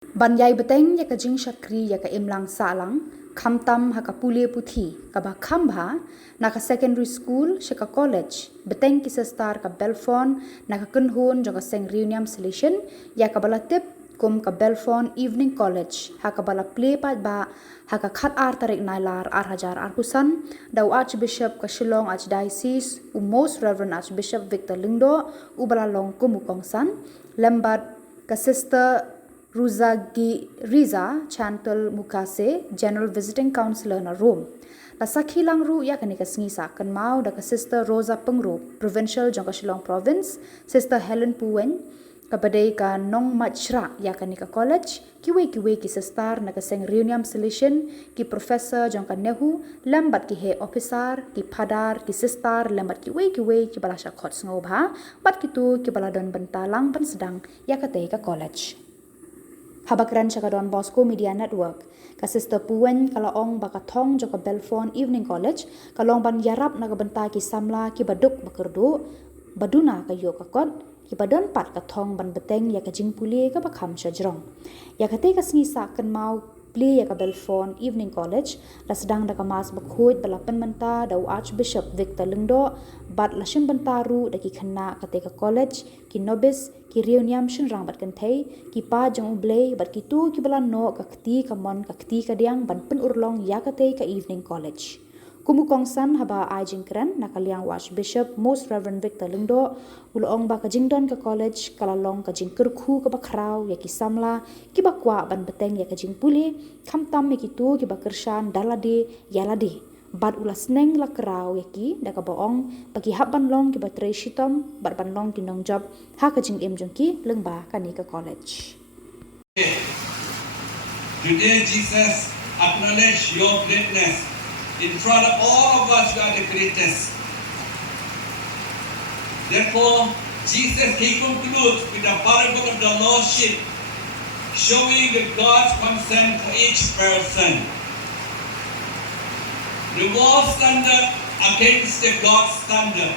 Banyai beteng ya ka jing shakri ya ka imlang salang khamtam ha ka pule puthi ka ba khambha na ka secondary school she ka college beteng ki star ka Bellefonte na ka kunhun jo ka Seng Salesian ya ka bala tip kum ka Bellefonte evening college ha ka bala play pa ba ha ka khat ar tarik nailar ar hajar ar kusan dau archbishop ka Shillong archdiocese most reverend archbishop Victor Lindo ubala long kumukong san lembat ka sister Riza Chantal Mukase, General Visiting Counselor na Rome. La sakhilang ru ya kanika snisa kan mau da ka Sister Rosa Pengru, Provincial jong ka Shillong Province, Sister Helen Puwen, kapadai ka Nong Machra ya kanika College, kiwe ki sister na ka Seng Salesian, ki Professor jong ka NEHU, lambat ki he officer, ki padar, ki sister, lambat kiwe ki balasha khot ngobha, bat kitu ki baladon bentalang ban sedang ya katei ka college. Habakran sa donbosco Media Network. Ka Sister Puwen kalaong bakathong jo ka Bellefonte Evening College, kalong ban yarap na kabenta ki Samla ki baduk bakerdu, baduna kayo kakot, ki badon pat kathong ban beteng ya ka Jingpule ka bakham sa jrong. Ya kate ka snisa kan mau play ya ka Bellefonte Evening College, la sedang da ka mas bakhuit balapan menta dau Archbishop Victor Lindo, bat la shim bentaru da ki khana kate ka college, ki nobis ki reuniam shin rang bat kan thei ki pa jong ublei bat ki tu ki balan no ka kti ka mon ka kti ka diang ban pen urlong ya ka te ka evening college kumukong san haba ai jingkran na kaliang archbishop most reverend Victor Lindo ulong ba ka jingdon ka college kalalong ka jingkur khu ka bakrau ya ki Samla ki bakwa ban beteng ya ka jingpule khamtam me ki tu ki bakershan dalade yalade bat ulas neng la kerau yaki da ka boong bagi haban long ki batre shitom bat ban long ki nong job ha ka jing em jong ki lengba kani ka college. Today Jesus acknowledge your greatness in front of all of us. You are the greatest. Therefore Jesus he concludes with a parable of the lordship, showing the God's concern for each person. The world standard against the God's standard.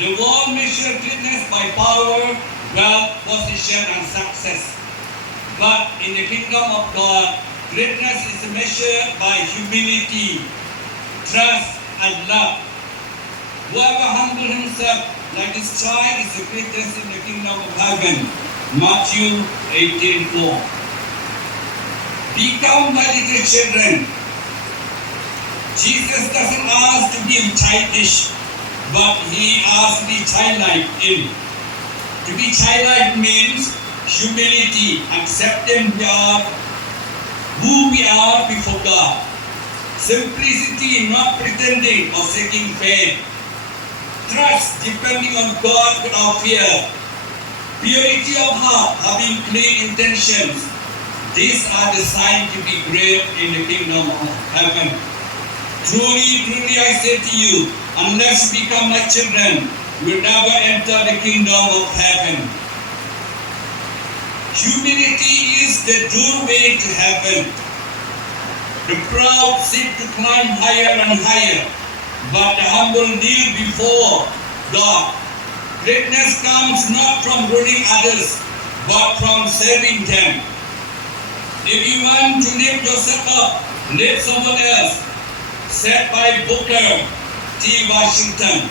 The world measures greatness by power, wealth, position, and success. But in the kingdom of God, greatness is measured by humility, trust, and love. Whoever humbles himself like this child is the greatest in the kingdom of heaven. Matthew 18:4. Become my little children. Jesus doesn't ask to be childish, but he asks to be childlike in. To be childlike means humility, accepting who we are before God. Simplicity, not pretending or seeking fame. Trust, depending on God without fear. Purity of heart, having clean intentions. These are the signs to be great in the kingdom of heaven. Truly, truly I say to you, unless you become like children, you will never enter the kingdom of heaven. Humility is the doorway to heaven. The proud seek to climb higher and higher, but the humble kneel before God. Greatness comes not from ruling others, but from serving them. If you want to lift yourself up, lift someone else. Said by Booker T. Washington.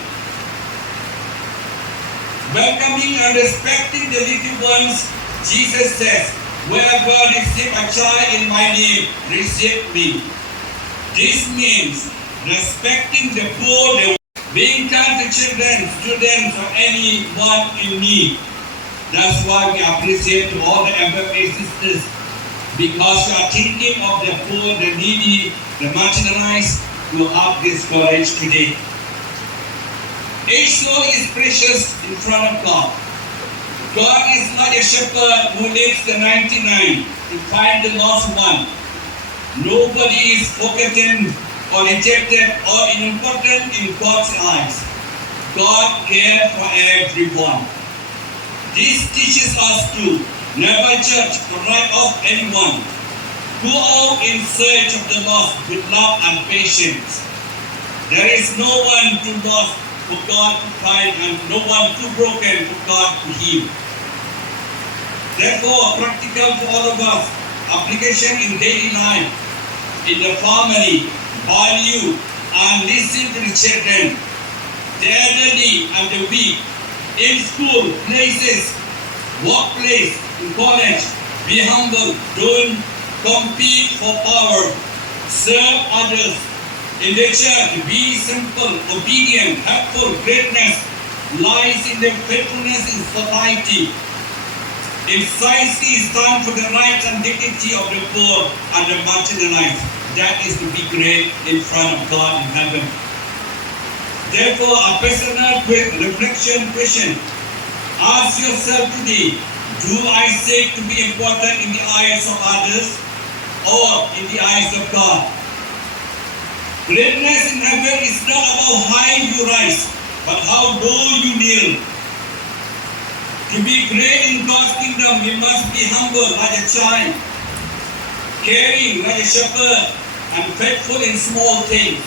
Welcoming and respecting the little ones, Jesus says, wherever receive a child in my name, receive me. This means respecting the poor, being kind to children, students, or anyone in need. That's why we appreciate to all the MFA sisters, because you are thinking of the poor, the needy, the marginalized, who have this college today. Each soul is precious in front of God. God is like a shepherd who leaves the 99 to find the lost one. Nobody is forgotten or rejected or unimportant in God's eyes. God cares for everyone. This teaches us to never judge or write off anyone. Go out in search of the lost with love and patience. There is no one too lost for God to find and no one too broken for God to heal. Therefore, practical for all of us, application in daily life, in the family, value and listen to the children, the elderly and the weak, in school, places, workplace, in college. Be humble, don't compete for power, serve others. In the church, be simple, obedient, helpful. Greatness lies in the faithfulness in society. If society stand for the rights and dignity of the poor and the marginalized, that is to be great in front of God in heaven. Therefore, a personal reflection question. Ask yourself today, do I seek to be important in the eyes of others or in the eyes of God? Greatness in heaven is not about high you rise, but how low you kneel. To be great in God's kingdom, we must be humble like a child, caring like a shepherd, and faithful in small things.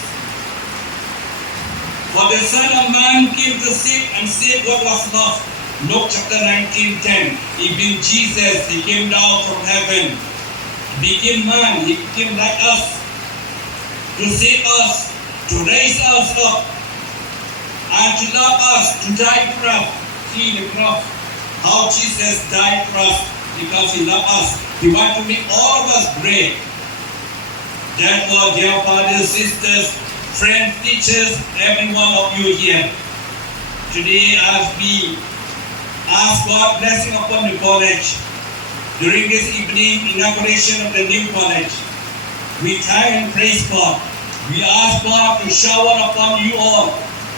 For the Son of Man came to seek and save what was lost. Luke chapter 19:10. Even Jesus, he came down from heaven. He became man, he became like us, to save us, to raise us up, and to love us, to die for us. See the cross, how Jesus died for us because he loved us. He wanted to make all of us great. Therefore, dear fathers, sisters, friends, teachers, every one of you here, today as we ask God blessing upon the college during this evening inauguration of the new college, we thank and praise God. We ask God to shower upon you all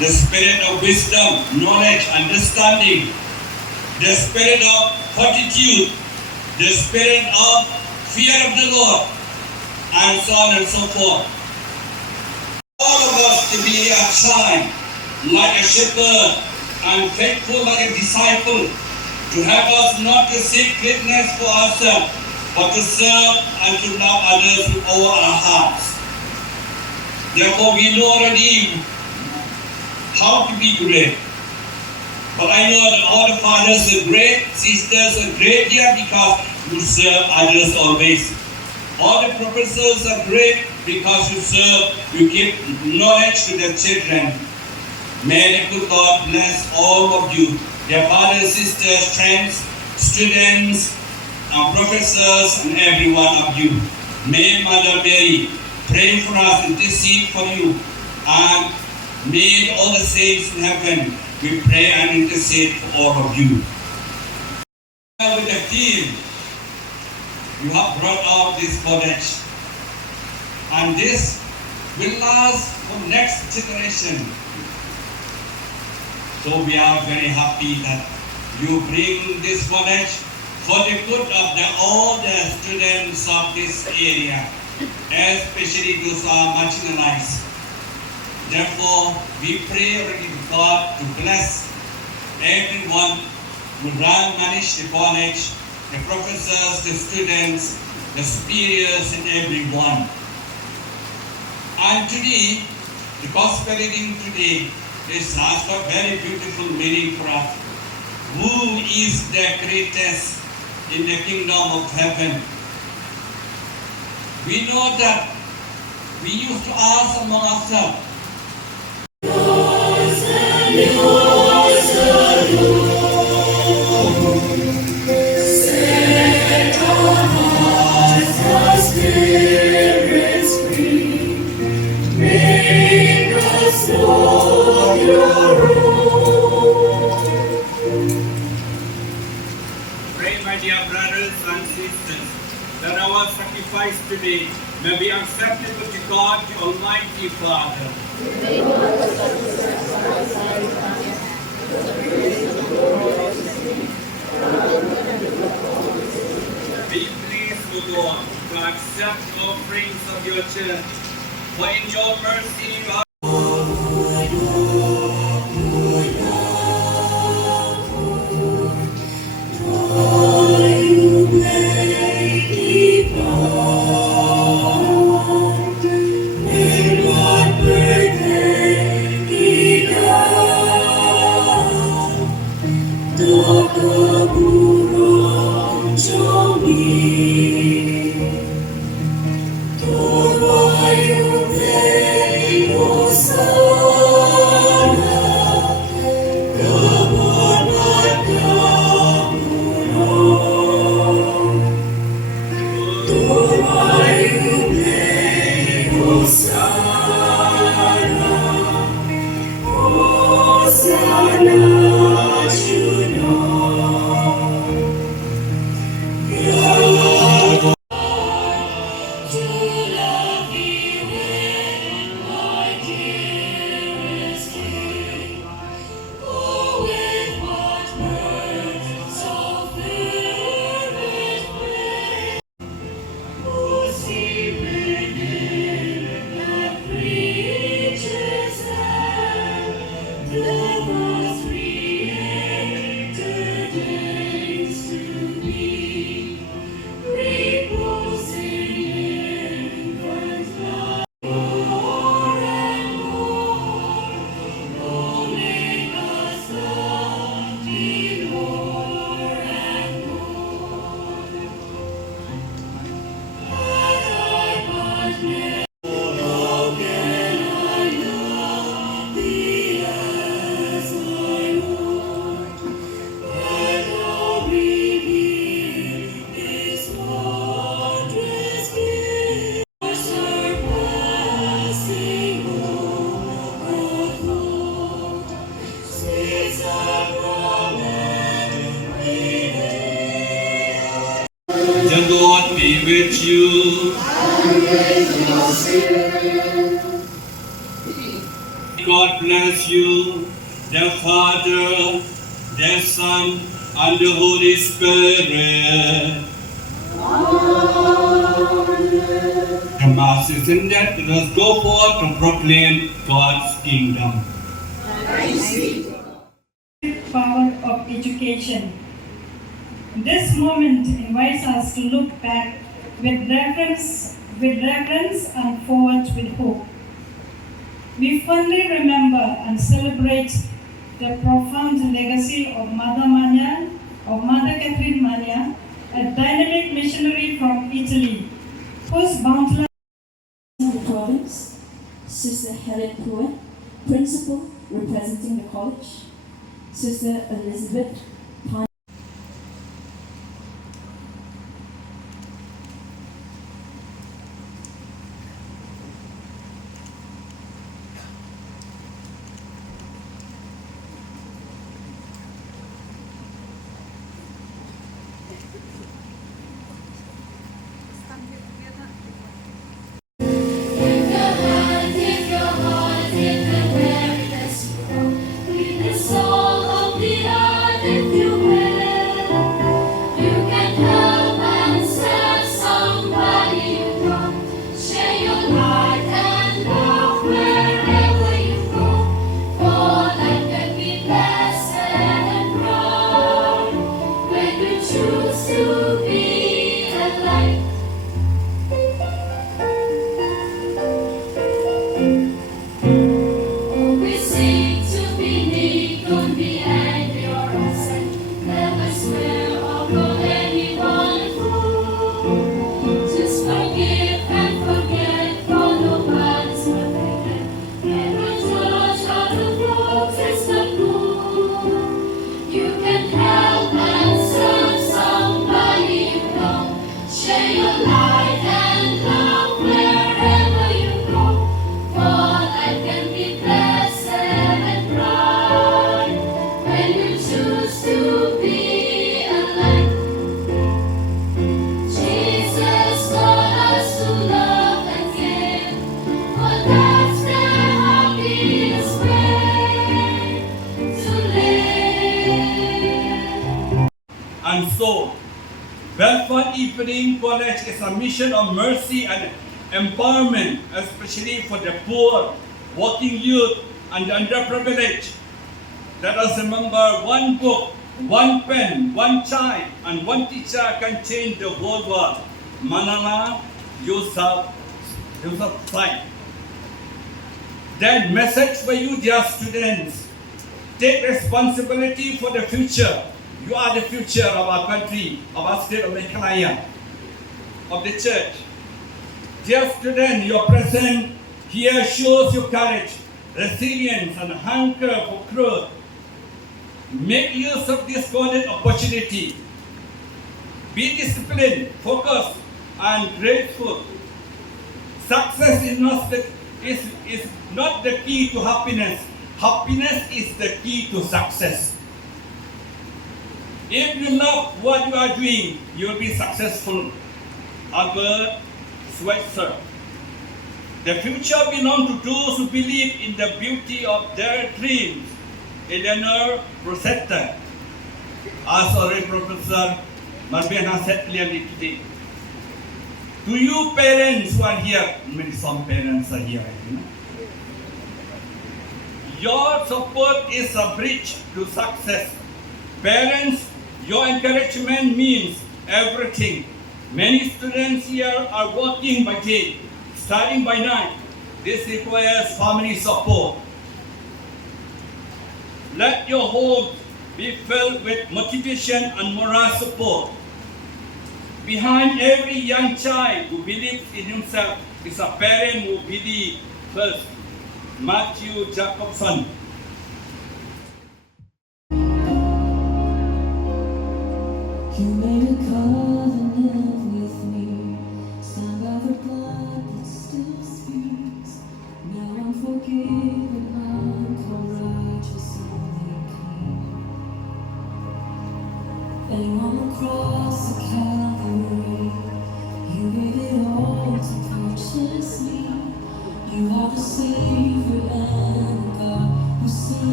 the spirit of wisdom, knowledge, understanding, the spirit of fortitude, the spirit of fear of the Lord, and so on and so forth. All of us to be a child, like a shepherd, and faithful like a disciple, to help us not to seek greatness for ourselves, but to serve and to love others with all our hearts. Therefore, we know already how to be great. But I know that all the fathers are great, sisters are great here because you serve others always. All the professors are great because you serve, you give knowledge to the children. May the good God bless all of you, their fathers, sisters, friends, students, professors, and every one of you. May Mother Mary pray for us, intercede for you, and may all the saints in heaven, we pray and intercede for all of you. With the team, you have brought out this college, and this will last for next generation. So we are very happy that you bring this college for the good of all the students of this area, especially those who are marginalized. Therefore, we pray already to God to bless everyone who manage the college, the professors, the students, the superiors, and everyone. And today, the gospel reading today is also a very beautiful meaning for us. Who is the greatest in the kingdom of heaven? We know that we used to ask among ourselves, pray, my dear brothers and sisters, that our sacrifice today may be acceptable to God, the Almighty Father. Be pleased, O Lord, to accept offerings of your church, for in your mercy you are Khubor be with you. God bless you, the Father, the Son, and the Holy Spirit. The Mass is ended. Let us go forth to proclaim God's kingdom. Power of education. This moment invites us to look back with reverence and forward with hope. We fondly remember and celebrate the profound legacy of Mother Catherine Mania, a dynamic missionary from Italy, whose boundless the province, Sister Helen Pruitt, Principal representing the college, Sister Elizabeth Pine. And so, Bellefonte Evening College is a mission of mercy and empowerment, especially for the poor, working youth, and the underprivileged. Let us remember, one book, one pen, one child, and one teacher can change the whole world. Manala, Yusuf Sai. Then, message for you, dear students. Take responsibility for the future. You are the future of our country, of our state of Meghalaya, of the church. Dear student, your presence here shows your courage, resilience, and hunger for growth. Make use of this golden opportunity. Be disciplined, focused, and grateful. Success is not the key to happiness. Happiness is the key to success. If you love what you are doing, you will be successful. Albert Schweitzer. The future belongs to those who believe in the beauty of their dreams. Eleanor Rosetta. As already Professor Marbiana said clearly today. To you parents who are here, maybe some parents are here, I think. Your support is a bridge to success. Parents, your encouragement means everything. Many students here are working by day, studying by night. This requires family support. Let your home be filled with motivation and moral support. Behind every young child who believes in himself is a parent who believes first. Matthew Jacobson. You made a call.